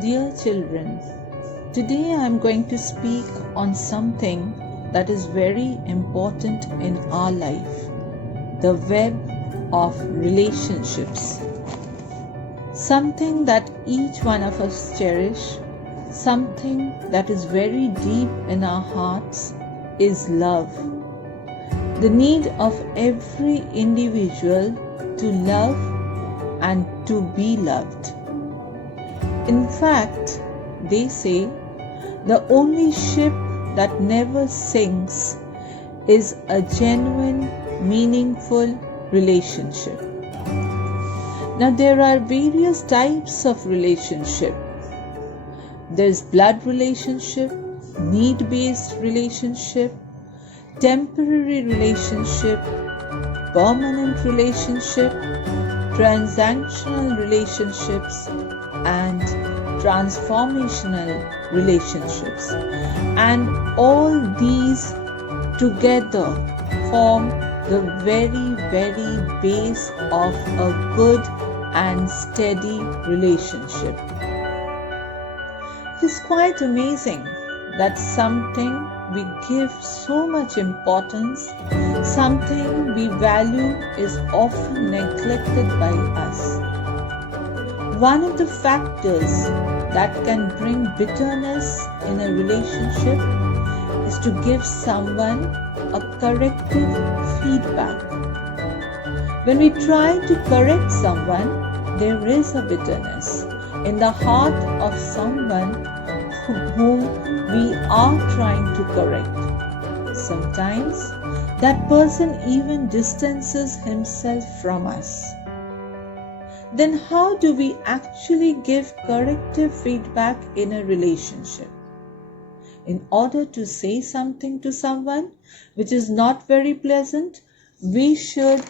Dear children, today I am going to speak on something that is very important in our life, the web of relationships. Something that each one of us cherish, something that is very deep in our hearts is love. The need of every individual to love and to be loved. In fact, they say the only ship that never sinks is a genuine, meaningful relationship. Now, there are various types of relationship. There's blood relationship, need-based relationship, temporary relationship, permanent relationship, transactional relationships, and transformational relationships. And all these together form the very, very base of a good and steady relationship. It is quite amazing that something we give so much importance, something we value, is often neglected by us. One of the factors that can bring bitterness in a relationship is to give someone a corrective feedback. When we try to correct someone, there is a bitterness in the heart of someone whom we are trying to correct. Sometimes that person even distances himself from us. Then how do we actually give corrective feedback in a relationship? In order to say something to someone which is not very pleasant, we should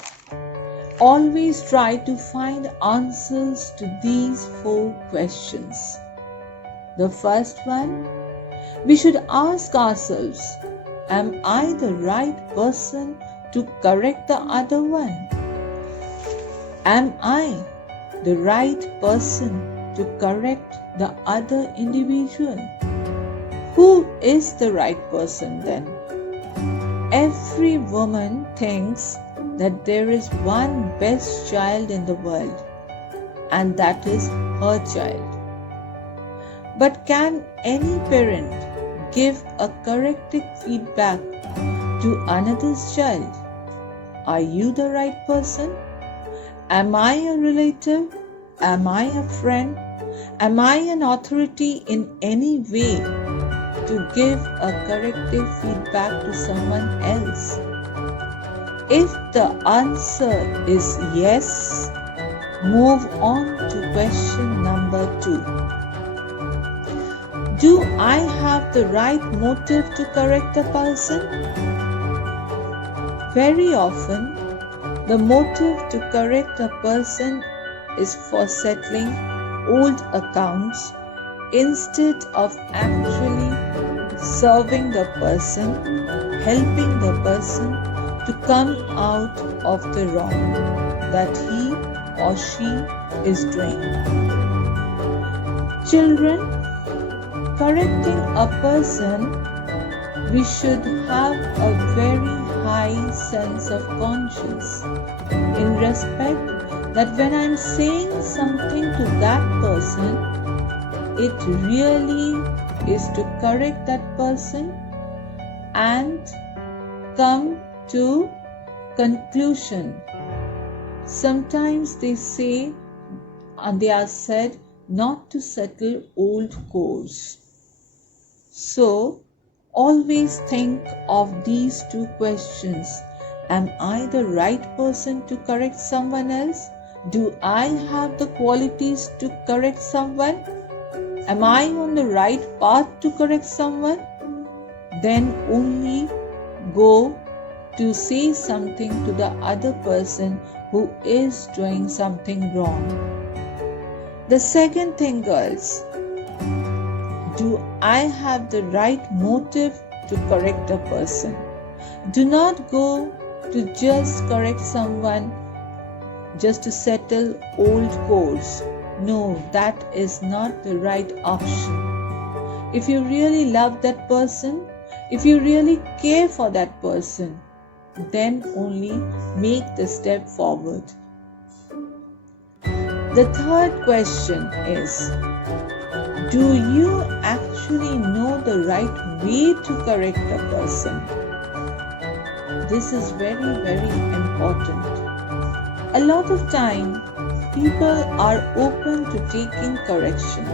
always try to find answers to these 4 questions. The first one, we should ask ourselves, am I the right person to correct the other one? Am I the right person to correct the other individual? Who is the right person then? Every woman thinks that there is one best child in the world, and that is her child. But can any parent give a corrective feedback to another's child? Are you the right person? Am I a relative? Am I a friend? Am I an authority in any way to give a corrective feedback to someone else? If the answer is yes, move on to question number 2. Do I have the right motive to correct the person? Very often, the motive to correct a person is for settling old accounts instead of actually serving the person, helping the person to come out of the wrong that he or she is doing. Children, correcting a person, we should have a very high sense of conscience in respect that when I'm saying something to that person, it really is to correct that person and come to conclusion. Sometimes they say and they are said not to settle old scores. So always think of these 2 questions. Am I the right person to correct someone else? Do I have the qualities to correct someone? Am I on the right path to correct someone? Then only go to say something to the other person who is doing something wrong. The second thing, girls, do I have the right motive to correct a person? Do not go to just correct someone just to settle old scores. no, that is not the right option. If you really love that person, if you really care for that person, then only make the step forward. The third question is, do you actually know the right way to correct a person? This is very, very important. A lot of time, people are open to taking correction.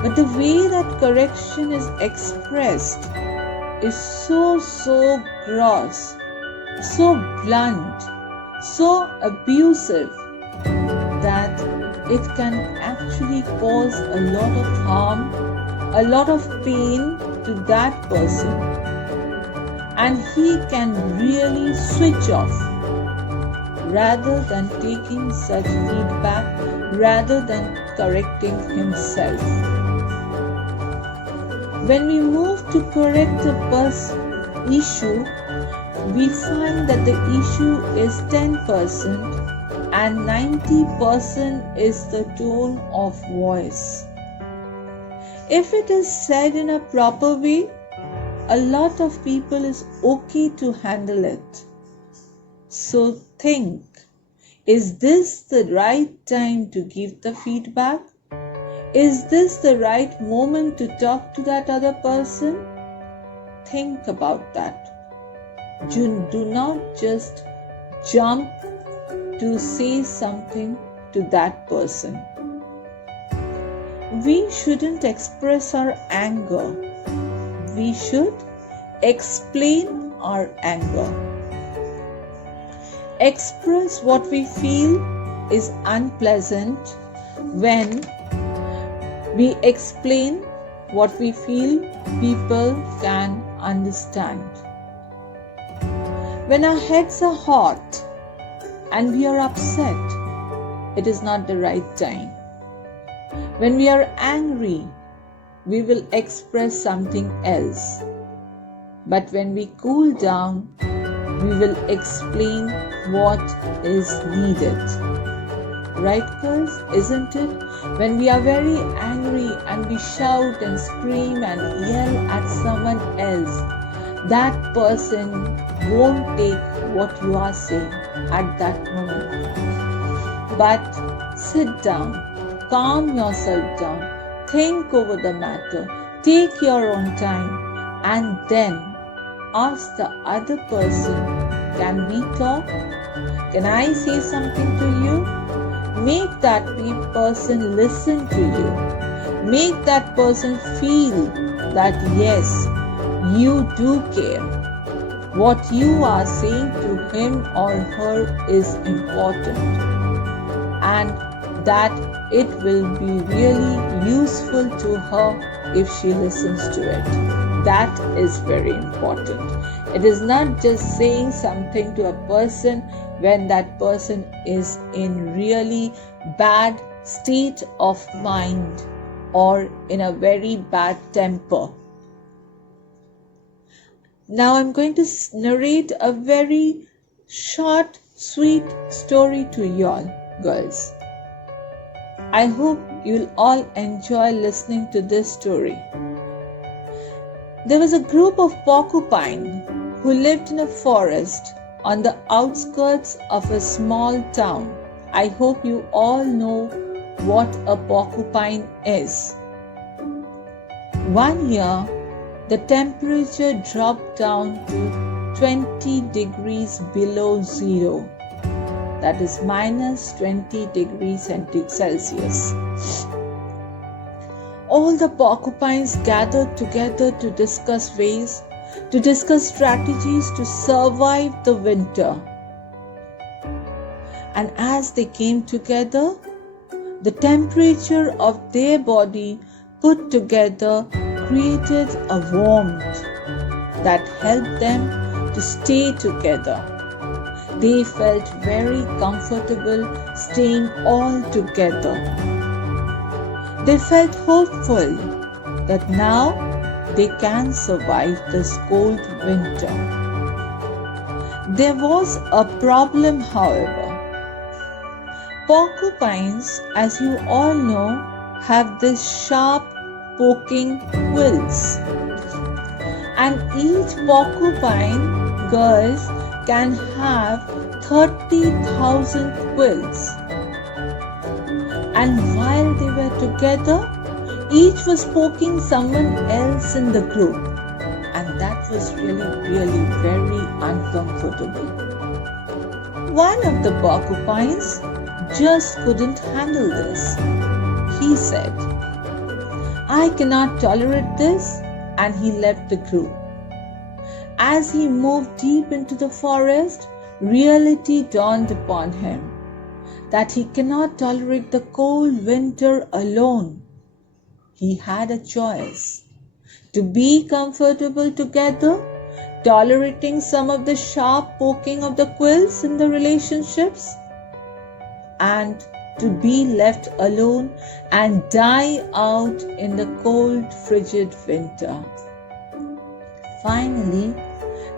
But the way that correction is expressed is so gross, so blunt, so abusive that it can actually cause a lot of harm, a lot of pain to that person, and he can really switch off rather than taking such feedback, rather than correcting himself. When we move to correct a issue, we find that the issue is 10% and 90% is the tone of voice. If it is said in a proper way, a lot of people is okay to handle it. So think, is this the right time to give the feedback? Is this the right moment to talk to that other person? Think about that. Do not just jump to say something to that person. We shouldn't express our anger. We should explain our anger. Express what we feel is unpleasant. When we explain what we feel, people can understand. When our heads are hot and we are upset, it is not the right time. When we are angry, we will express something else. But when we cool down, we will explain what is needed. Right, girls? Isn't it? When we are very angry and we shout and scream and yell at someone else, that person won't take what you are saying at that moment. But sit down, calm yourself down, think over the matter, take your own time, and then ask the other person, can we talk? Can I say something to you? Make that person listen to you. Make that person feel that yes, you do care. What you are saying to him or her is important, and that it will be really useful to her if she listens to it. That is very important. It is not just saying something to a person when that person is in really bad state of mind or in a very bad temper. Now I'm going to narrate a very short, sweet story to you all, girls. I hope you'll all enjoy listening to this story. There was a group of porcupine who lived in a forest on the outskirts of a small town. I hope you all know what a porcupine is. One year, the temperature dropped down to 20 degrees below zero. That is minus 20 degrees Celsius. All the porcupines gathered together to discuss strategies to survive the winter. And as they came together, the temperature of their body put together created a warmth that helped them to stay together. They felt very comfortable staying all together. They felt hopeful that now they can survive this cold winter. There was a problem, however. Porcupines, as you all know, have these sharp poking quills, and each porcupine girls can have 30,000 quills. And while they were together, each was poking someone else in the group, and that was really very uncomfortable. One of the porcupines just couldn't handle this. He said, "I cannot tolerate this," and he left the group. As he moved deep into the forest, reality dawned upon him that he cannot tolerate the cold winter alone. He had a choice: to be comfortable together, tolerating some of the sharp poking of the quills in the relationships, and to be left alone and die out in the cold, frigid winter. Finally,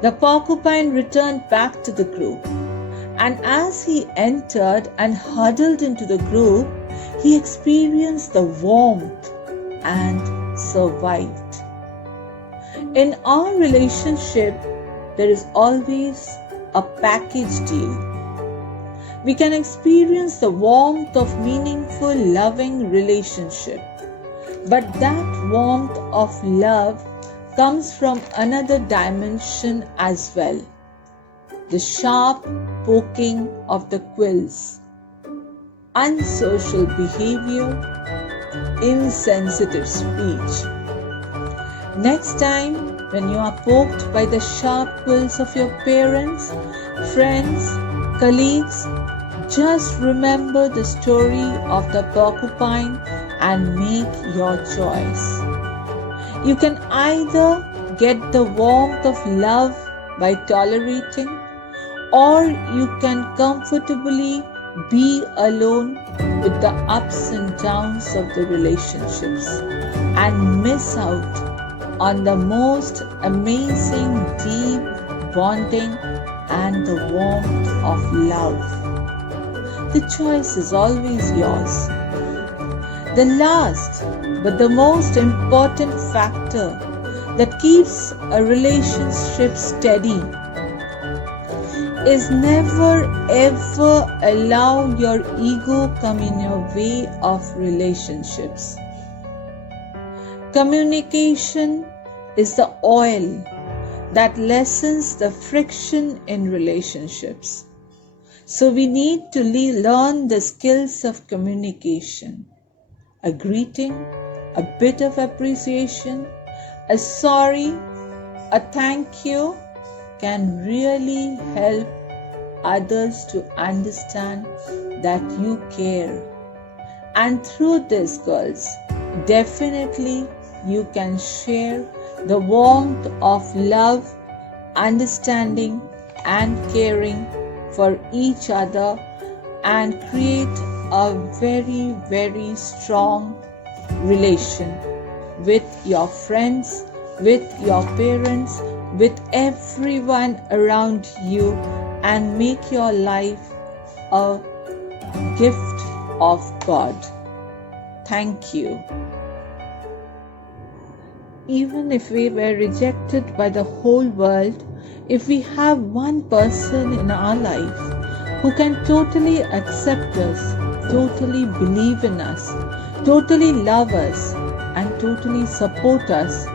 the porcupine returned back to the group, and as he entered and huddled into the group, he experienced the warmth and survived. In our relationship, there is always a package deal. We can experience the warmth of meaningful, loving relationship, but that warmth of love comes from another dimension as well: the sharp poking of the quills, unsocial behavior, insensitive speech. Next time, when you are poked by the sharp quills of your parents, friends, colleagues, just remember the story of the porcupine and make your choice. You can either get the warmth of love by tolerating, or you can comfortably be alone with the ups and downs of the relationships and miss out on the most amazing deep bonding and the warmth of love. The choice is always yours. The last but the most important factor that keeps a relationship steady is never ever allow your ego come in your way of relationships. Communication is the oil that lessens the friction in relationships. So we need to learn the skills of communication. A greeting, a bit of appreciation, a sorry, a thank you can really help others to understand that you care. And through this, girls, definitely you can share the warmth of love, understanding, and caring for each other and create a very, very strong relation with your friends, with your parents, with everyone around you, and make your life a gift of God. Thank you. Even if we were rejected by the whole world, if we have one person in our life who can totally accept us, totally believe in us, totally love us, and totally support us,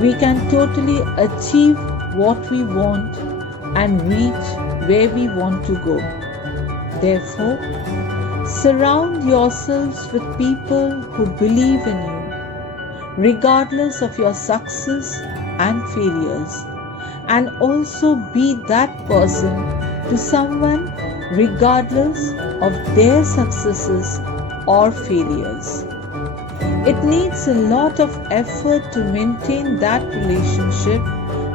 we can totally achieve what we want and reach where we want to go. Therefore, surround yourselves with people who believe in you, regardless of your success and failures, and also be that person to someone regardless of their successes or failures. It needs a lot of effort to maintain that relationship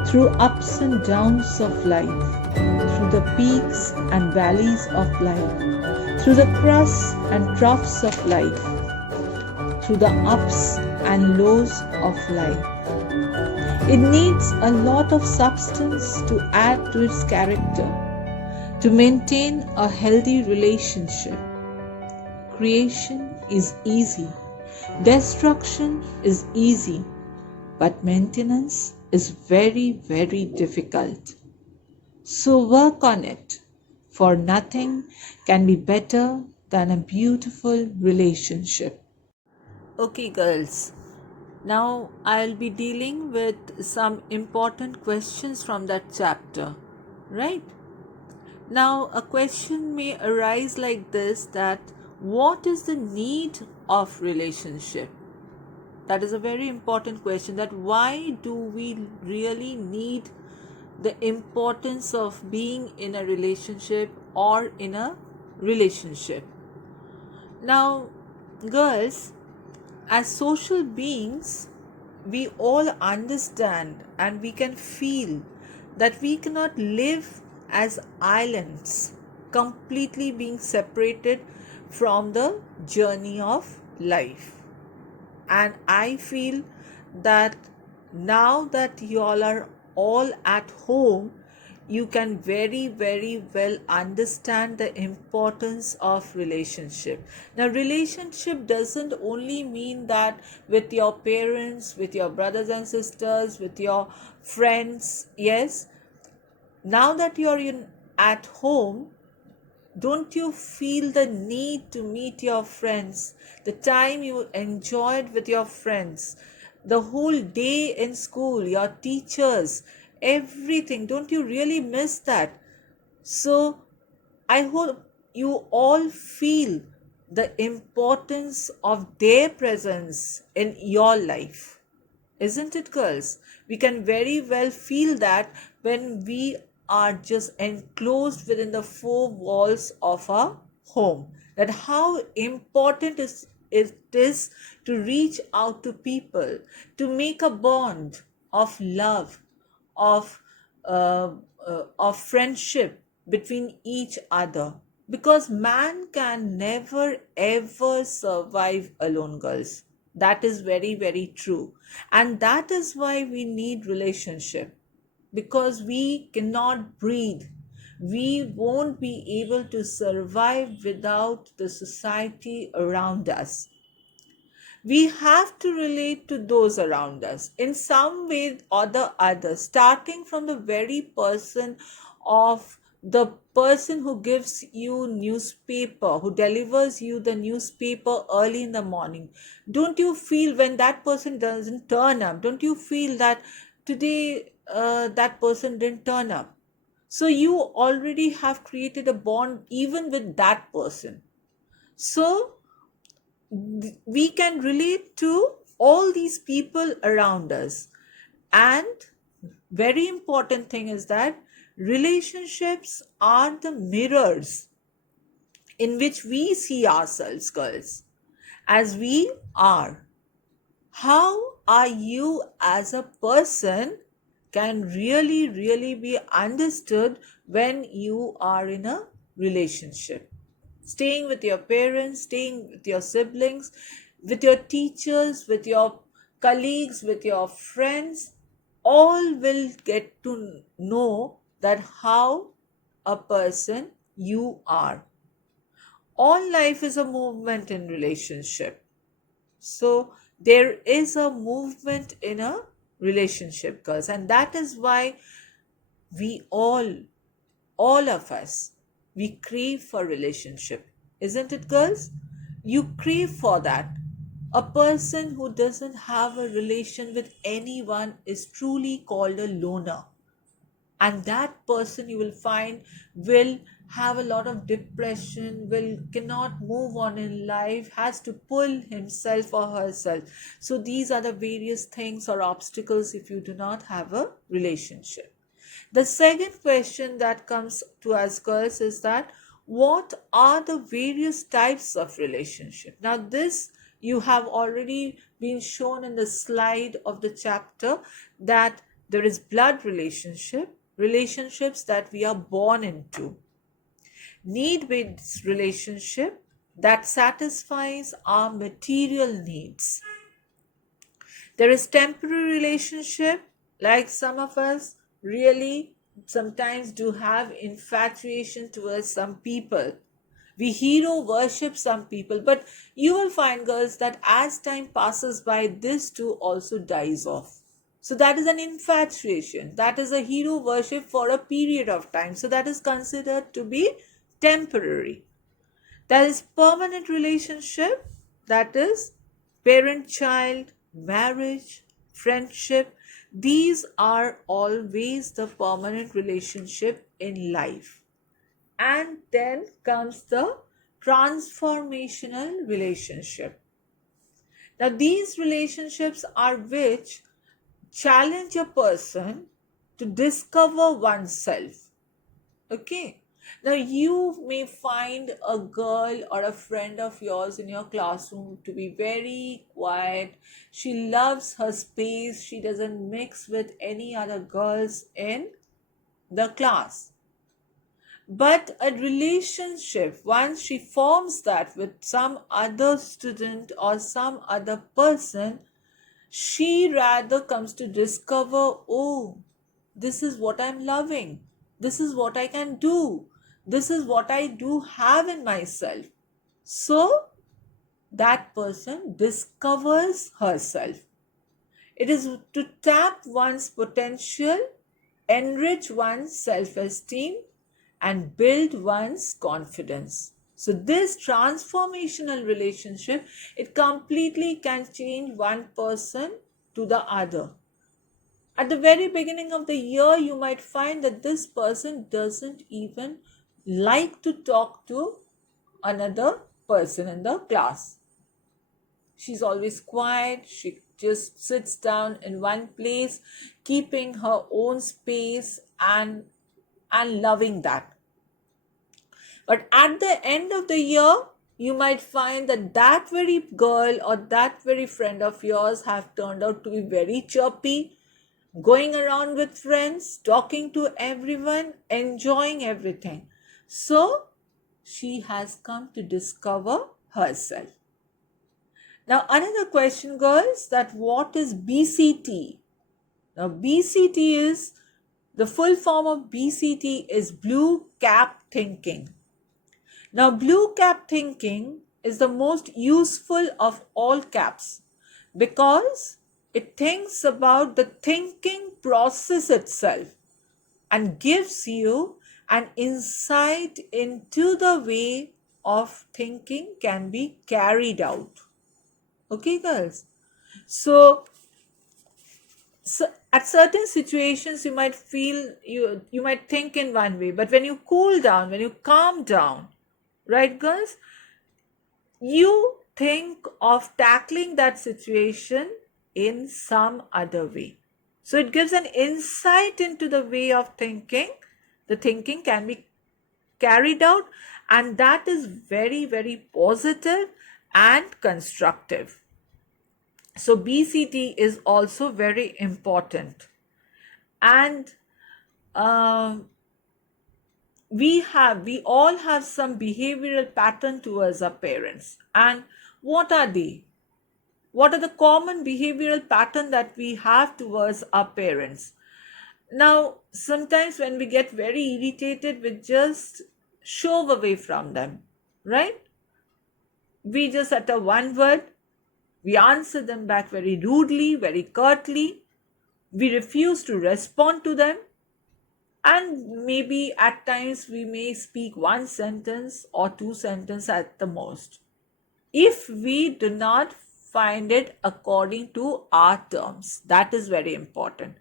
through ups and downs of life, through the peaks and valleys of life, through the crusts and troughs of life, through the ups and lows of life. It needs a lot of substance to add to its character, to maintain a healthy relationship. Creation is easy, destruction is easy, but maintenance is very, very difficult. So work on it, for nothing can be better than a beautiful relationship. Okay, girls. Now I'll be dealing with some important questions from that chapter, right? Now, a question may arise like this, that what is the need of relationship? That is a very important question, that why do we really need the importance of being in a relationship or in a relationship? Now, girls, as social beings, we all understand and we can feel that we cannot live as islands, completely being separated from the journey of life. And I feel that now that you all are all at home, you can very, very well understand the importance of relationship. Now, relationship doesn't only mean that with your parents, with your brothers and sisters, with your friends. Yes, now that you're at home, don't you feel the need to meet your friends? The time you enjoyed with your friends, the whole day in school, your teachers, everything. Don't you really miss that? So, I hope you all feel the importance of their presence in your life. Isn't it, girls? We can very well feel that when we are just enclosed within the four walls of our home. That how important it is to reach out to people, to make a bond of love, of of friendship between each other, because man can never ever survive alone, girls. That is very, very true. And that is why we need relationship, because we cannot breathe. We won't be able to survive without the society around us. We have to relate to those around us in some way or the other, starting from the very person of the person who gives you newspaper, who delivers you the newspaper early in the morning. Don't you feel when that person doesn't turn up, don't you feel that today that person didn't turn up? So you already have created a bond even with that person. So we can relate to all these people around us. And very important thing is that relationships are the mirrors in which we see ourselves, girls, as we are. How are you as a person can really, really be understood when you are in a relationship. Staying with your parents, staying with your siblings, with your teachers, with your colleagues, with your friends, all will get to know that how a person you are. All life is a movement in relationship. So there is a movement in a relationship, girls, and that is why we all of us, we crave for relationship. Isn't it, girls? You crave for that. A person who doesn't have a relation with anyone is truly called a loner, and that person you will find will have a lot of depression, will cannot move on in life, has to pull himself or herself. So these are the various things or obstacles if you do not have a relationship. The second question that comes to us, girls, is that what are the various types of relationship? Now this you have already been shown in the slide of the chapter, that there is blood relationship, relationships that we are born into, need-based relationship that satisfies our material needs. There is temporary relationship, like some of us really sometimes do have infatuation towards some people. We hero worship some people, but you will find, girls, that as time passes by, this too also dies off. So that is an infatuation. That is a hero worship for a period of time. So that is considered to be temporary. There is permanent relationship, that is parent child, marriage, friendship. These are always the permanent relationship in life. And then comes the transformational relationship. Now, these relationships are which challenge a person to discover oneself. Okay. Now, you may find a girl or a friend of yours in your classroom to be very quiet. She loves her space. She doesn't mix with any other girls in the class. But a relationship, once she forms that with some other student or some other person, she rather comes to discover, oh, this is what I'm loving. This is what I can do. This is what I do have in myself. So that person discovers herself. It is to tap one's potential, enrich one's self esteem, and build one's confidence. So this transformational relationship, it completely can change one person to the other. At the very beginning of the year, you might find that this person doesn't even like to talk to another person in the class. She's always quiet. She just sits down in one place, keeping her own space and loving that. But at the end of the year, you might find that that very girl or that very friend of yours have turned out to be very chirpy, going around with friends, talking to everyone, enjoying everything. So she has come to discover herself. Now, another question, girls, that what is BCT? Now, BCT is the full form of BCT is blue cap thinking. Now, blue cap thinking is the most useful of all caps because it thinks about the thinking process itself and gives you an insight into the way of thinking can be carried out. Okay, girls? So at certain situations you might feel you might think in one way, but when you cool down, when you calm down, right, girls, you think of tackling that situation in some other way. So it gives an insight into the way of thinking. The thinking can be carried out, and that is very, very positive and constructive. So BCT is also very important. And we all have some behavioral pattern towards our parents. And what are they? What are the common behavioral pattern that we have towards our parents? Now, sometimes when we get very irritated, we just shove away from them, right? We just utter one word, we answer them back very rudely, very curtly, we refuse to respond to them, and maybe at times we may speak one sentence or two sentences at the most, if we do not find it according to our terms. That is very important.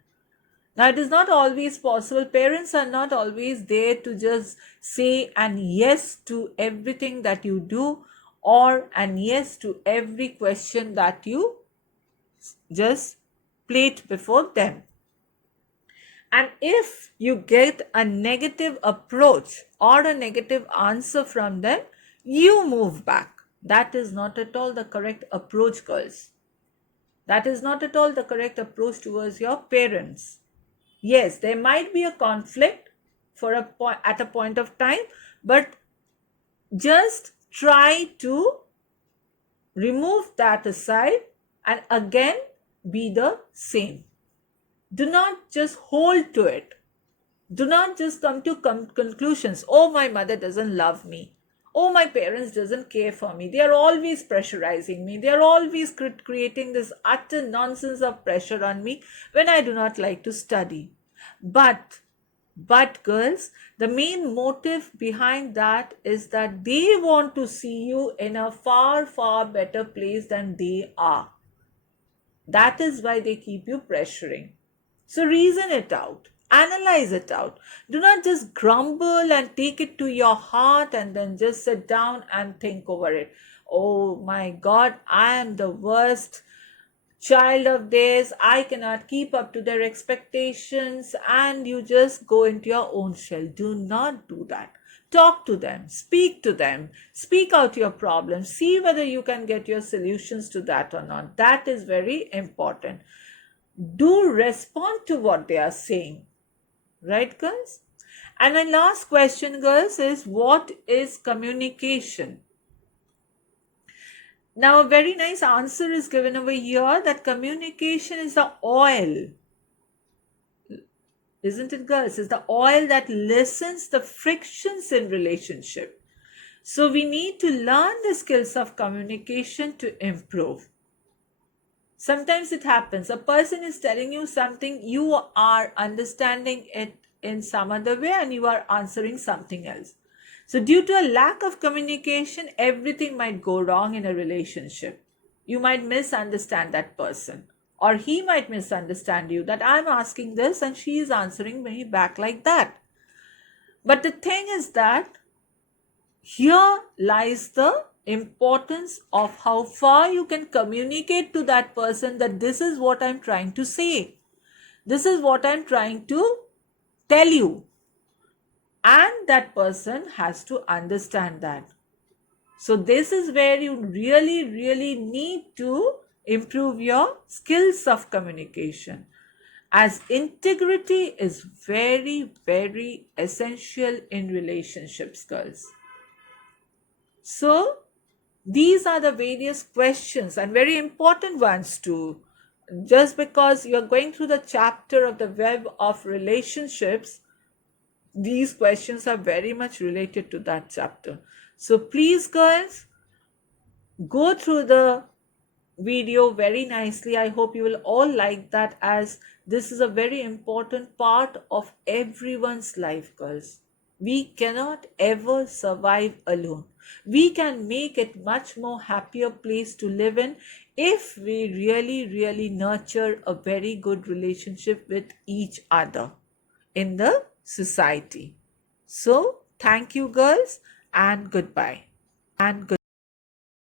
Now, it is not always possible. Parents are not always there to just say and yes to everything that you do or and yes to every question that you just plate before them. And if you get a negative approach or a negative answer from them, you move back. That is not at all the correct approach, girls. That is not at all the correct approach towards your parents. Yes, there might be a conflict at a point of time, but just try to remove that aside and again be the same. Do not just hold to it. Do not just come to conclusions. Oh, my mother doesn't love me. oh, my parents doesn't care for me, they are always pressurizing me, they are always creating this utter nonsense of pressure on me when I do not like to study. But girls, the main motive behind that is that they want to see you in a far, far better place than they are. That is why they keep you pressuring. So reason it out, analyze it out. Do not just grumble and take it to your heart and then just sit down and think over it. Oh my God, I am the worst child of theirs, I cannot keep up to their expectations, and you just go into your own shell. Do not do that. Talk to them, speak out your problems, see whether you can get your solutions to that or not. That is very important. Do respond to what they are saying, right, girls? And my last question, girls, is what is communication? Now, a very nice answer is given over here that communication is the oil. Isn't it, girls? It's the oil that lessens the frictions in relationship. So we need to learn the skills of communication to improve. Sometimes it happens. A person is telling you something, you are understanding it in some other way and you are answering something else. So, due to a lack of communication, everything might go wrong in a relationship. You might misunderstand that person, or he might misunderstand you that I'm asking this and she is answering me back like that. But the thing is that here lies the importance of how far you can communicate to that person that this is what I'm trying to say. This is what I'm trying to tell you. And that person has to understand that. So, this is where you really, really need to improve your skills of communication, as integrity is very, very essential in relationships, girls. So, these are the various questions and very important ones too. Just because you're going through the chapter of the web of relationships, these questions are very much related to that chapter. So please, girls, go through the video very nicely. I hope you will all like that, as this is a very important part of everyone's life, girls. We cannot ever survive alone. We can make it much more happier place to live in if we really, really nurture a very good relationship with each other in the society. So, thank you, girls, and goodbye. And good